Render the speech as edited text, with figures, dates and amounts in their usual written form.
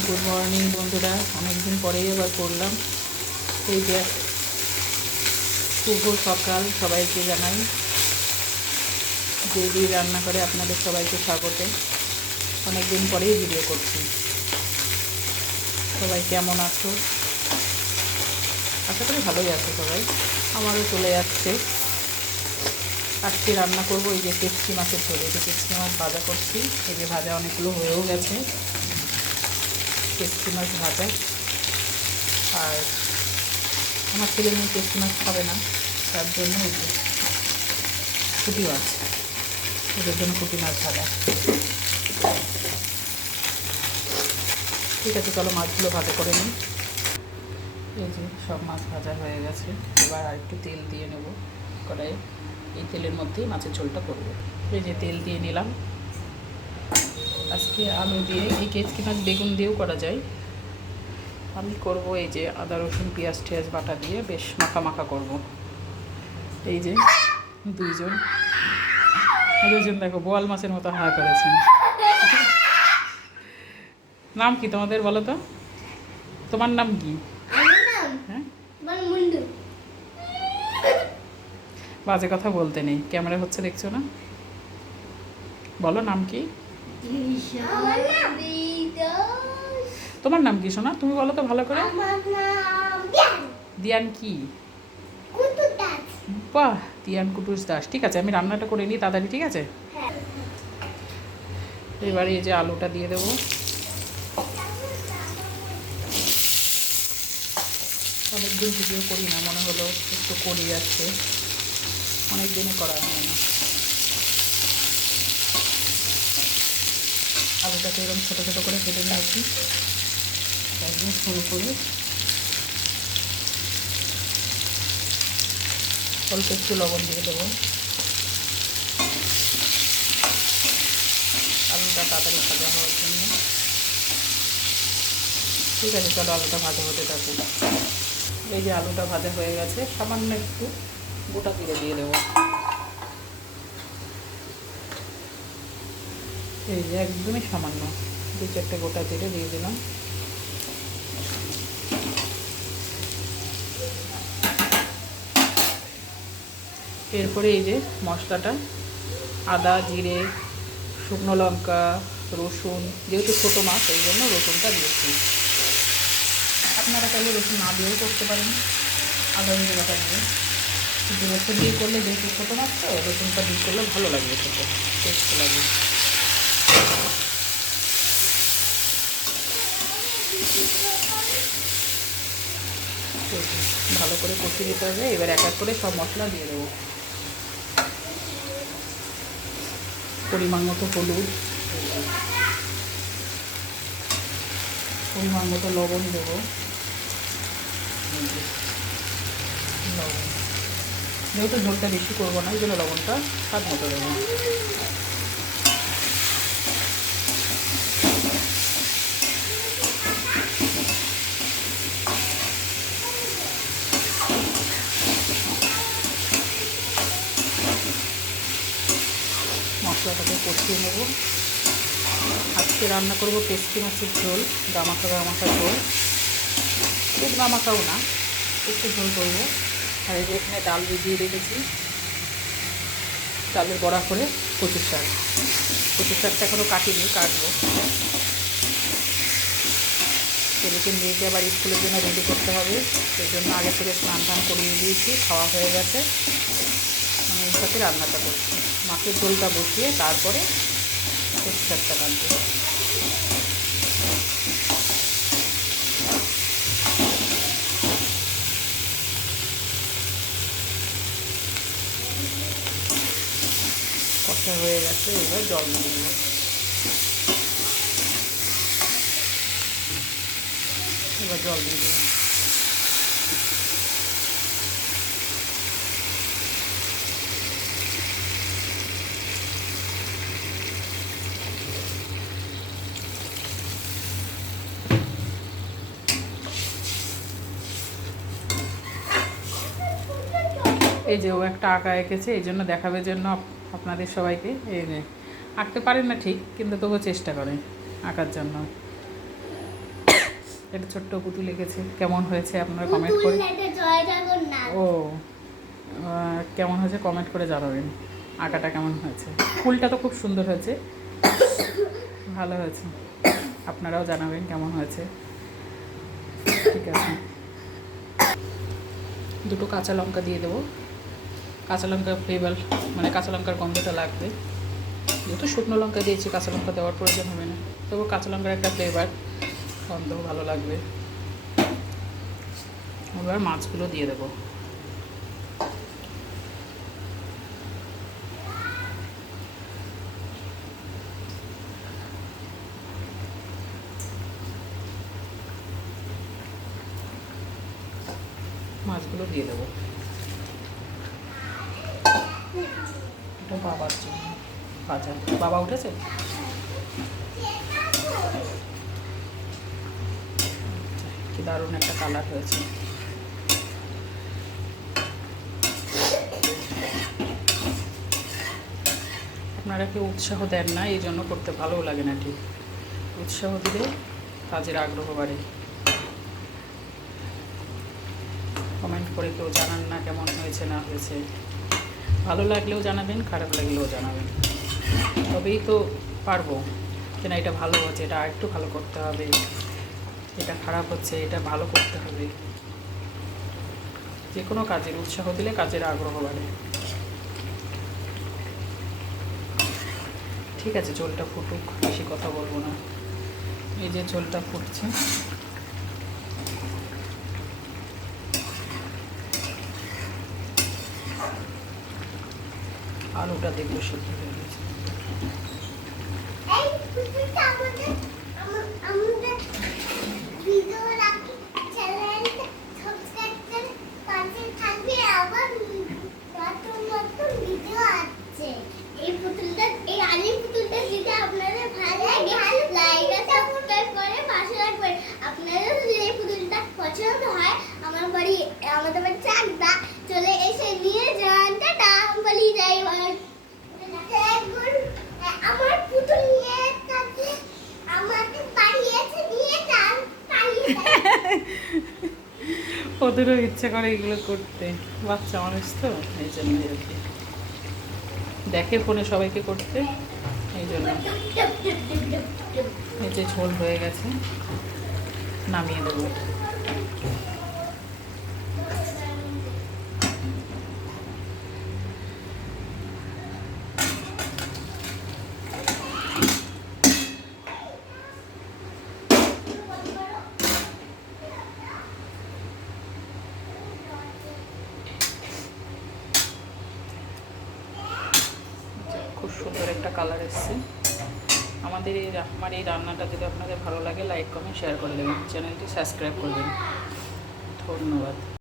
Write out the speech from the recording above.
Good morning বন্ধুরা, অনেকদিন পরেই আবার করলাম। এই যে শুভ সকাল সবাইকে জানাই। দিদি রান্না করে আপনাদের সবাইকে স্বাগত। অনেকদিন পরেই ভিডিও করছি। সবাই কেমন আছো? আশা করি ভালোই আছো সবাই। আমারও চলে যাচ্ছে। আজকে রান্না করবো এই যে কেচকি মাছের ঝোল। এই যে কেচকি মাছ ভাজা করছি। এই যে ভাজা অনেকগুলো হয়েও গেছে। কেচকি মাছ ভাজা। আর আমার ছেলে মেয়ে কেচকি মাছ খাবে না, তার জন্য এই যে পুঁটি মাছ, ওদের জন্য পুঁটি মাছ ভাজা। ঠিক আছে, চলো মাছগুলো ভাজা করে নিই। এই যে সব মাছ ভাজা হয়ে গেছে। এবার আর একটু তেল দিয়ে নেব কড়াইয়ে। এই তেলের মধ্যেই মাছের ঝোলটা করব। এই যে তেল দিয়ে নিলাম। আজকে আলু দিয়ে, এই কেচকি মাছ বেগুন দিয়েও করা যায়। আমি করব এই যে আদা রসুন পেঁয়াজ টিয়াজ বাটা দিয়ে বেশ মাখা মাখা করব। এই যে দুইজন দেখো বোয়াল মাছের মতো হা করেছেন। নাম কি তোমাদের বলো তো? তোমার নাম কি? হ্যাঁ, বাজে কথা বলতে নেই, ক্যামেরা হচ্ছে দেখছো না? বলো নাম কি? তোমার নাম কি সোনা? তুমি বলো তো ভালো করে। দিয়ান কি? বাহ, দিয়ান কুটুস দাস। ঠিক আছে, আমি রান্নাটা করে নিই তাড়াতাড়ি। ঠিক আছে, এবারে এই যে আলুটা দিয়ে দেবো। অনেকদিন ভিডিও করি না, মনে হলো একটু করি যাচ্ছে, অনেক দিনে করা হয় না। আলুটাকে এরকম ছোটো ছোটো করে কেটে নিয়েছি, একদম সরু করে। অল্প একটু লবণ দিয়ে দেবো। আলুটা তাড়াতাড়ি ভাজা হওয়ার জন্য। ঠিক আছে, চলো আলুটা ভাজা হতে থাকুক। এই যে আলুটা ভাজা হয়ে গেছে, সামান্য একটু গোটা জিরে দিয়ে দেবো। এই যে একদমই সামান্য 2-4টে গোটা জিরে দিয়ে দিলাম। এরপরে এই যে মশলাটা, আদা জিরে শুকনো লঙ্কা রসুন, যেহেতু ছোটো মাছ এই জন্য রসুনটা দিয়েছি। আপনারা চাইলে রসুন না দিয়েও করতে পারেন, আদা জিরে বাটা দিয়ে। কিন্তু রসুন দিয়ে করলে যেহেতু ছোটো মাছ, তো রসুনটা দিয়ে করলে ভালো লাগবে, খেতে টেস্ট লাগবে। ভালো করে কষিয়ে দিতে হবে। এবার এক এক করে সব মশলা দিয়ে দেবো। পরিমাণ মতো হলুদ, পরিমাণ মতো লবণ দেবো। লবণ যেহেতু ঝোলটা বেশি করবো না, এই জন্য লবণটা স্বাদ মতো দেবো। মশলাটাকে কষিয়ে নেব। আজকে রান্না করব কেচকি মাছের ঝোল, গামাখা গামাখা ঝোল। খুব গামাখাও না, একটু ঝোল করবো। আর এই যে এখানে ডাল ভিজিয়ে রেখেছি, ডালের বড়া করে কচুর শাক। কচুর শাকটা এখনও কাটিনি, কাটবো। ছেলেকে মেয়েকে আবার স্কুলের জন্য রেডি করতে হবে, সেই জন্য আগে থেকে স্নান টান করিয়ে দিয়েছি, খাওয়া হয়ে গেছে। আমি এর সাথে রান্নাটা করছি, মাছের ঝোলটা বসিয়ে তারপরে কচুর শাকটা কাটবো। কষা হয়ে গেছে, এবার জল দিয়ে দেবো। এবার জল দিয়ে দেবো। এই যে ও একটা আঁকা এঁকেছে, এই জন্য দেখাবে জন্য আপনাদের সবাইকে। এই যে আঁকতে পারেন না ঠিক, কিন্তু তবুও চেষ্টা করে আঁকার জন্য। এটা ছোট্ট পুতুল এঁকেছে, কেমন হয়েছে আপনারা কমেন্ট করে। ও কেমন হয়েছে কমেন্ট করে জানাবেন, আঁকাটা কেমন হয়েছে। ফুলটা তো খুব সুন্দর হয়েছে, ভালো হয়েছে, আপনারাও জানাবেন কেমন হয়েছে। ঠিক আছে, দুটো কাঁচা লঙ্কা দিয়ে দেবো, কাঁচা লঙ্কার ফ্লেভার মানে কাঁচা লঙ্কার গন্ধটা লাগবে, যেহেতু শুকনো লঙ্কা দিয়েছি কাঁচা লঙ্কা দেওয়ার প্রয়োজন হবে না, তবু কাঁচা লঙ্কার একটা ফ্লেভার গন্ধ ভালো লাগবে। এবার মাছগুলো দিয়ে দেবো। মাছগুলো দিয়ে দেবো, এটা বাবার জন্য ভাজা। বাবা উঠেছে, কি দারুণ একটা কালার হয়েছে। আপনারা কেউ উৎসাহ দেন না, এই জন্য করতে ভালোও লাগে না। ঠিক উৎসাহ দিলে কাজের আগ্রহ বাড়ে। কমেন্ট করে কেউ জানান না কেমন হয়েছে না হয়েছে, ভালো লাগলেও জানাবেন, খারাপ লাগলেও জানাবেন, তবেই তো পারবো যে না এটা ভালো হচ্ছে, এটা আরেকটু ভালো করতে হবে, এটা খারাপ হচ্ছে, এটা ভালো করতে হবে। যে কোনো কাজের উৎসাহ দিলে কাজের আগ্রহ বাড়ে। ঠিক আছে, ঝোলটা ফুটুক, বেশি কথা বলবো না। এই যে ঝোলটা ফুটছে, আলুটা দেখবো সিদ্ধ হয়ে গেছে। পছন্দ হয় আমার বাড়ি, আমাদের বাড়ি চাকদা, চলে এসে নিয়ে যান। টাটা, বলি যাই। আমার পুতুল নিয়ে থাকে, আমাকে পালিয়েছে নিয়ে যান, ওদেরও ইচ্ছা করে এগুলো করতে, বাচ্চা মানুষ তো, এই জন্য আর কি দেখে ফোনে সবাইকে করতে, এই জন্য। এই যে ঝোল হয়ে গেছে, নামিয়ে দেবো। খুব সুন্দর একটা কালার এসছে। আমার এই রান্নাটা যদি আপনাদের ভালো লাগে, লাইক কমেন্ট শেয়ার করে দেবেন, চ্যানেলটি সাবস্ক্রাইব করবেন। ধন্যবাদ।